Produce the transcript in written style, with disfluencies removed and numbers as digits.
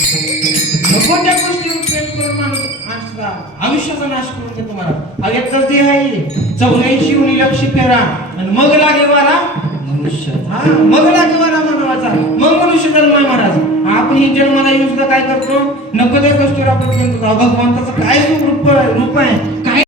कोणत्या गोष्टीवर प्रेम करून माणूस आयुष्याचा नाश करून देतो मला एकच देह आहे 84 लक्ष फेरा आणि मग लागे वारा मनुष्य मग लागे वारा मानवाचा मग मनुष्य जन्म आहे महाराज आपण ही जन्माला येऊन सुद्धा काय करतो नको त्या गोष्टीवर आपण प्रेम करतो भगवंताचं काय रूप आहे